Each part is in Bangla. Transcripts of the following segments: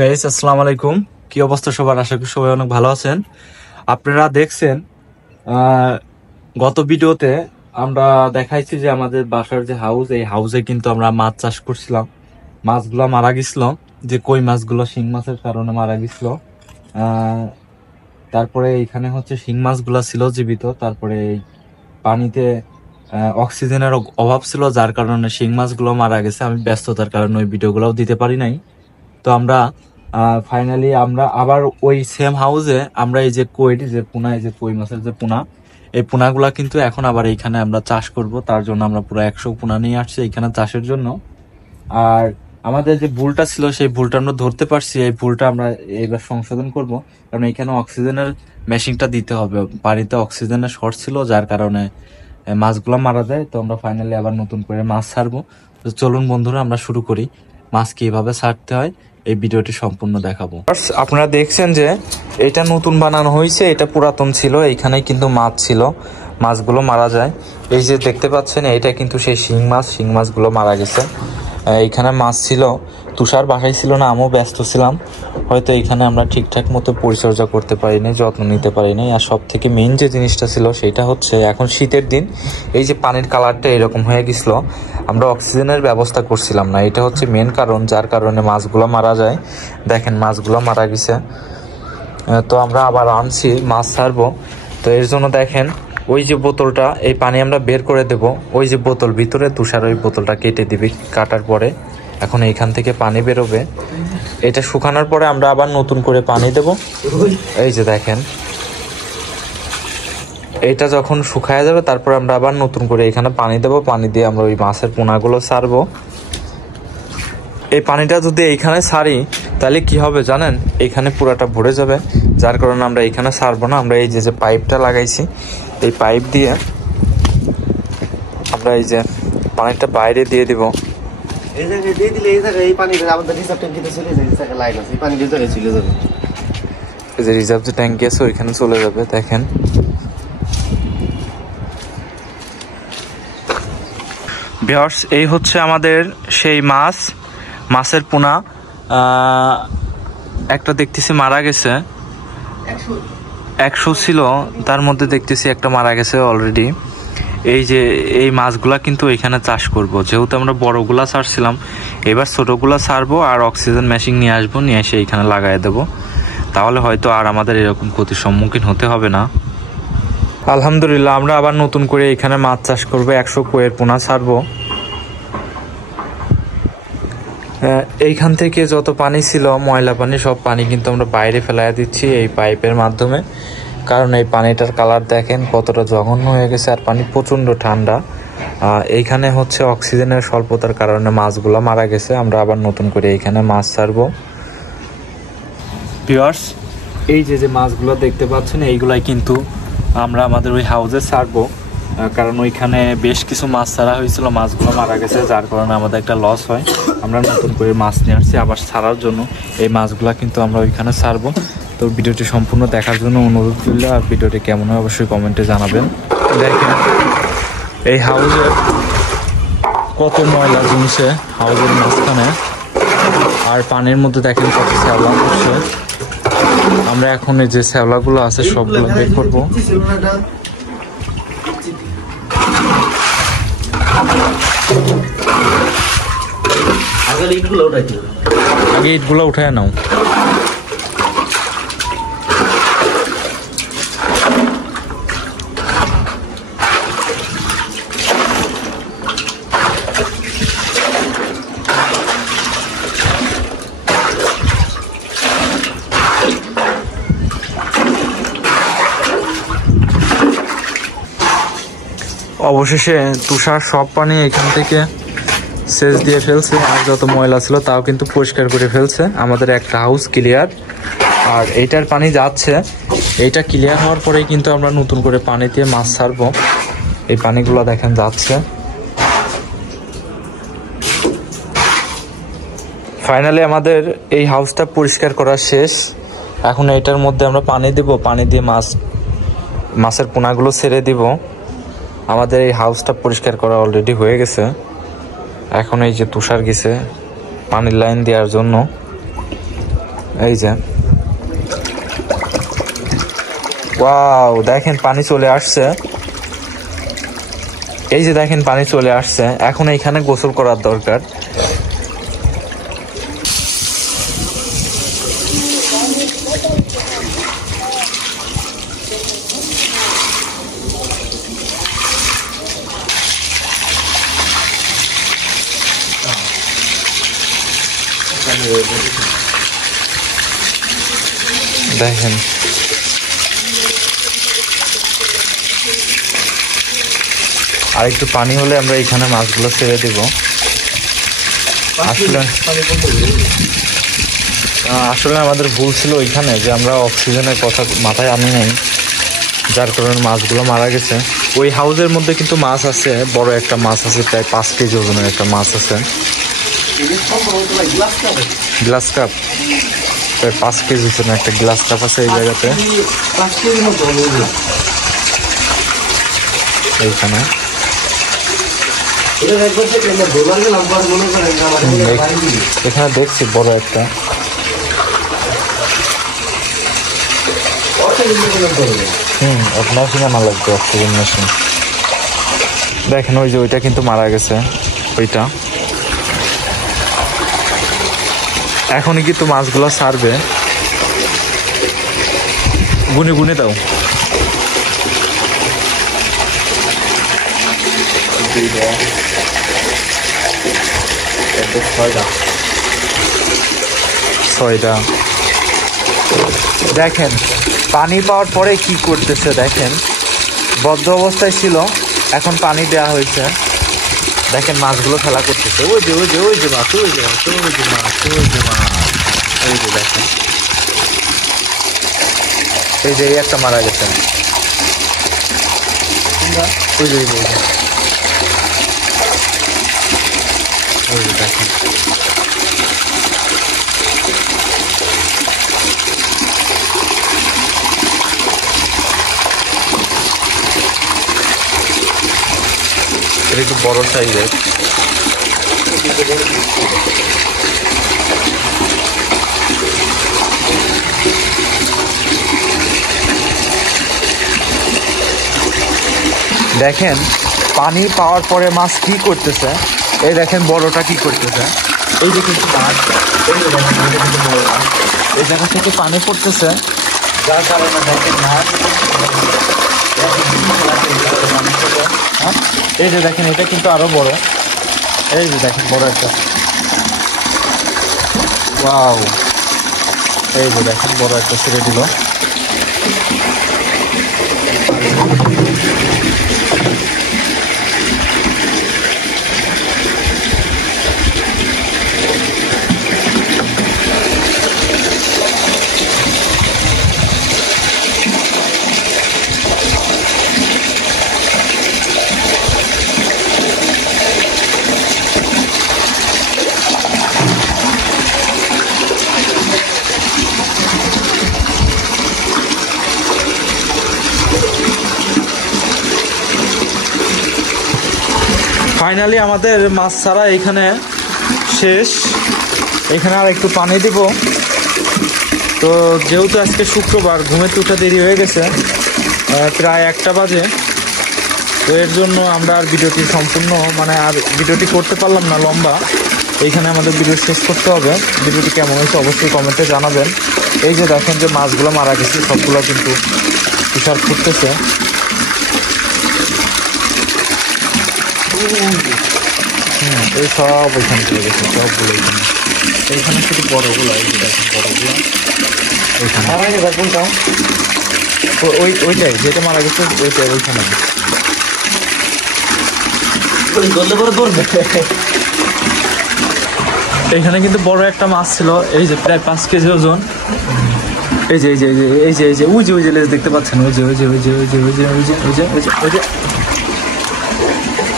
গাইস, আসসালামু আলাইকুম। কি অবস্থা সবার? আশা করি সবাই অনেক ভালো আছেন। আপনারা দেখছেন গত ভিডিওতে আমরা দেখাইছি যে আমাদের বাসার যে হাউস, এই হাউসে কিন্তু আমরা মাছ চাষ করছিলাম। মাছগুলো মারা গেছিল, যে কই মাছগুলো শিং মাছের কারণে মারা গেছিল। তারপরে এখানে হচ্ছে শিং মাছগুলো ছিল জীবিত। তারপরে এই পানিতে অক্সিজেনের অভাব ছিল, যার কারণে শিং মাছগুলো মারা গেছে। আমি ব্যস্ততার কারণে ওই ভিডিওগুলোও দিতে পারি নাই। তো আমরা ফাইনালি আমরা আবার ওই সেম হাউসে আমরা এই যে পোনা, এই যে কই মাছের যে পোনা, এই পোনাগুলা কিন্তু এখন আবার এইখানে আমরা চাষ করব। তার জন্য আমরা পুরো 100 পোনা নিয়ে আসছি এইখানে চাষের জন্য। আর আমাদের যে ভুলটা ছিল সেই ভুলটা আমরা ধরতে পারছি। এই ভুলটা আমরা এবার সংশোধন করব, কারণ এখানে অক্সিজেনের মেশিনটা দিতে হবে। পানিতে অক্সিজেনের শর্ট ছিল, যার কারণে মাছগুলো মারা যায়। তো আমরা ফাইনালি আবার নতুন করে মাছ ছাড়বো। তো চলুন বন্ধুরা, আমরা শুরু করি। মাছ কিভাবে ছাড়তে হয় এই ভিডিওটি সম্পূর্ণ দেখাবো। আপনারা দেখছেন যে এটা নতুন বানানো হয়েছে, এটা পুরাতন ছিল। এইখানে কিন্তু মাছ ছিল, মাছগুলো মারা যায়। এই যে দেখতে পাচ্ছেন, এটা কিন্তু সেই শিং মাছগুলো মারা গেছে। এইখানে মাছ ছিল, তুষার বাসায় ছিল না, আমিও ব্যস্ত ছিলাম। হয়তো এখানে আমরা ঠিকঠাক মতো পরিচর্যা করতে পারিনি, যত্ন নিতে পারিনি। আর সব থেকে মেইন যে জিনিসটা ছিল সেটা হচ্ছে, এখন শীতের দিন এই যে পানির কালারটা এরকম হয়ে গেছিল, আমরা অক্সিজেনের ব্যবস্থা করছিলাম না। এটা হচ্ছে মেন কারণ, যার কারণে মাছগুলো মারা যায়। দেখেন মাছগুলো মারা গেছে। তো আমরা আবার আনছি মাছ ছাড়বো। তো এর জন্য দেখেন ওই যে বোতলটা, এই পানি আমরা বের করে দেব। ওই যে বোতল ভিতরে তুষার ওই বোতলটা কেটে দিবি, কাটার পরে এখন এইখান থেকে পানি বেরোবে। এটা শুকানোর পরে আমরা আবার নতুন করে পানি দেব। এই যে দেখেন, এইটা যখন শুকায় যাবে তারপর আমরা আবার নতুন করে এখানে পানি দেব। পানি দিয়ে আমরা ওই মাছের পোনাগুলো ছাড়বো। এই পানিটা যদি এইখানে ছাড়ি তাহলে কি হবে জানেন? এখানে পুরাটা ভরে যাবে, যার কারণে আমরা এখানে ছাড়বো না। আমরা এই যে পাইপটা লাগাইছি, এই পাইপ দিয়ে আমরা এই যে পানিটা বাইরে দিয়ে দিব। এই জায়গায় দিয়ে দিলে এই জায়গায় এই পানিটা আমাদের রিজার্ভ ট্যাঙ্কিতে চলে যায়। এই জায়গায় লাইন আছে, এই পানি ভিতরে চলে যাবে। এই যে রিজার্ভ যে ট্যাঙ্কি আছে ওইখানে চলে যাবে। দেখেন ভিউয়ার্স, এই হচ্ছে আমাদের সেই মাছের পোনা। একটা দেখতেছি মারা গেছে, 100 ছিল, তার মধ্যে দেখতেছি একটা মারা গেছে অলরেডি। এই যে এই মাছগুলা কিন্তু এখানে চাষ করব, যেহেতু আমরা বড়গুলা ছাড়ছিলাম, এবার ছোটগুলা ছাড়বো আর অক্সিজেন মেশিন নিয়ে আসবো, নিয়ে এসে এইখানে লাগাই দেবো। তাহলে হয়তো আর আমাদের এরকম ক্ষতির সম্মুখীন হতে হবে না। আলহামদুলিল্লাহ, আমরা আবার নতুন করে এখানে মাছ চাষ করবো, 100 কইয়ের পোনা ছাড়বো। এইখান থেকে যত পানি ছিল, ময়লা পানি, সব পানি কিন্তু আমরা বাইরে ফেলাই দিচ্ছি এই পাইপের মাধ্যমে। কারণ এই পানিটার কালার দেখেন কতটা জঘন্য হয়ে গেছে, আর পানি প্রচণ্ড ঠান্ডা। এইখানে হচ্ছে অক্সিজেনের স্বল্পতার কারণে মাছগুলো মারা গেছে। আমরা আবার নতুন করে এইখানে মাছ ছাড়বো। ভিউয়ার্স, এই যে মাছগুলো দেখতে পাচ্ছেন, এইগুলাই কিন্তু আমরা আমাদের ওই হাউসে ছাড়বো। কারণ ওইখানে বেশ কিছু মাছ ছাড়া হয়েছিল, মাছগুলো মারা গেছে, যার কারণে আমাদের একটা লস হয়। আমরা নতুন করে মাছ নিয়ে আসছি আবার ছাড়ার জন্য। এই মাছগুলো কিন্তু আমরা ওইখানে ছাড়বো। তো ভিডিওটি সম্পূর্ণ দেখার জন্য অনুরোধ করলে, আর ভিডিওটি কেমন হয় অবশ্যই কমেন্টে জানাবেন। দেখেন এই হাউসে কত ময়লা জমছে হাউসের মাঝখানে, আর পানির মধ্যে দেখেন কত শ্যাওলা করছে। আমরা এখন এই যে শ্যাওলাগুলো আছে সবগুলো বের করবো। আগে ইটগুলো উঠায় নাও। অবশেষে তুষার সব পানি এখান থেকে সেচ দিয়ে ফেলছে, আর যত ময়লা ছিল তাও কিন্তু পরিষ্কার করে ফেলছে। আমাদের একটা হাউস ক্লিয়ার। আর এইটার পানি যাচ্ছে, এইটা ক্লিয়ার হওয়ার পরেই কিন্তু আমরা নতুন করে পানি দিয়ে মাছ ছাড়বো। এই পানিগুলো দেখেন যাচ্ছে। ফাইনালি আমাদের এই হাউসটা পরিষ্কার করা শেষ। এখন এইটার মধ্যে আমরা পানি দিব, পানি দিয়ে মাছের পোনাগুলো ছেড়ে দিব। আমাদের এই হাউসটা পরিষ্কার করা অলরেডি হয়ে গেছে। এখন এই যে তুষার গেছে পানির লাইন দেওয়ার জন্য। এই যে ওয়াও, দেখেন পানি চলে আসছে। এই যে দেখেন পানি চলে আসছে, এখন এইখানে গোসল করার দরকার। দেখেন আর একটু পানি হলে আমরা এখানে মাছগুলো ছেড়ে দিব। আসলে আমাদের ভুল ছিল ওইখানে যে আমরা অক্সিজেনের কথা মাথায় আনি নাই, যার কারণে মাছগুলো মারা গেছে। ওই হাউজের মধ্যে কিন্তু মাছ আছে, বড় একটা মাছ আছে, প্রায় 5 কেজি ওজনের একটা মাছ আছে। গ্লাস কাপ প্রায় 5 কেজি ওজনের একটা গ্লাস কাপ আছে এই জায়গাতে। এইখানে এখানে দেখছি বড় একটা। মেশিন আনা লাগবে, অক্সিজেন মেশিন। দেখেন ওই যে ওইটা কিন্তু মারা গেছে, ওইটা। এখনই কিন্তু মাছগুলো ছাড়বে। গুনে গুনে দাও। ছয়টা। দেখেন পানি পাওয়ার পরে কি করতেছে, দেখেন বদ্ধ অবস্থায় ছিল, এখন পানি দেওয়া হয়েছে। দেখেন মাছগুলো খেলা করতেছে। ওই যে ওই যে ওই যে মাছ, ওই যে মাছ, ওই যে মাছ, ওই যে মাছ, ওই যে দেখেন, এই যে একটা মারা গেছে। ওই যে ওই যে দেখেন, এটা একটু বড় সাইজের। দেখেন পানি পাওয়ার পরে মাছ কি করতেছে, এই দেখেন বড়টা কি করতেছে। এই যে কিন্তু মাছ, এই জায়গা থেকে পানি পড়তেছে, যার কারণে দেখেন মাছ। এই যে দেখেন এটা কিন্তু আরো বড়। এই যে দেখেন বড় একটা, ওয়াও। এই যে দেখেন বড় একটা ছেড়ে দিল। ফাইনালি আমাদের মাছ ছাড়া এখানে শেষ। এখানে আর একটু পানি দিব। তো যেহেতু আজকে শুক্রবার, ঘুমের উঠা দেরি হয়ে গেছে, প্রায় 1টা বাজে। তো এর জন্য আমরা আর ভিডিওটি সম্পূর্ণ আর ভিডিওটি করতে পারলাম না, লম্বা। এইখানে আমাদের ভিডিও শেষ করতে হবে। ভিডিওটি কেমন হয়েছে অবশ্যই কমেন্টে জানাবেন। এই যে দেখেন যে মাছগুলো মারা গেছে, সবগুলো কিন্তু তুষার ফুটতেছে। এই সব ওইখানে চলে গেছে, সবগুলো এইখানে। এইখানে শুধু বড়গুলো, এই যে দেখেন বড়গুলো ওইখানে। ওইটাই যেটা মারা গেছে, ওইটাই ওইখানে। এইখানে কিন্তু বড় একটা মাছ ছিল, এই যে প্রায় 5 কেজি ওজন। এই যে এই যে এই যে এই যে ওই যে ওই যে লেজ দেখতে পাচ্ছেন, ওই যে ওই যে ওই যে ওই যে ওই যে ওই যে ওই যে ওই যে ওই যে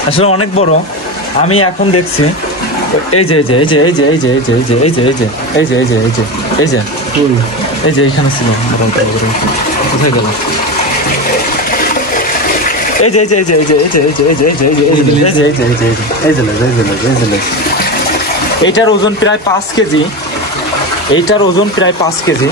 আসলে অনেক বড়। আমি এখন দেখছি এই যে এই যে এই যে এই যে এই যে এই যে এই যে এই যে এই যে এই যে এই যে এই যে এই যে এই যে এইখানে ছিল। কোথায় গেল? এই যে এই যে এই যে এই যে এই যে এই যে এই যে এই যে এই যে এই যে এই যে এই যে এই যে এইটার ওজন প্রায় 5 কেজি। এইটার ওজন প্রায় 5 কেজি।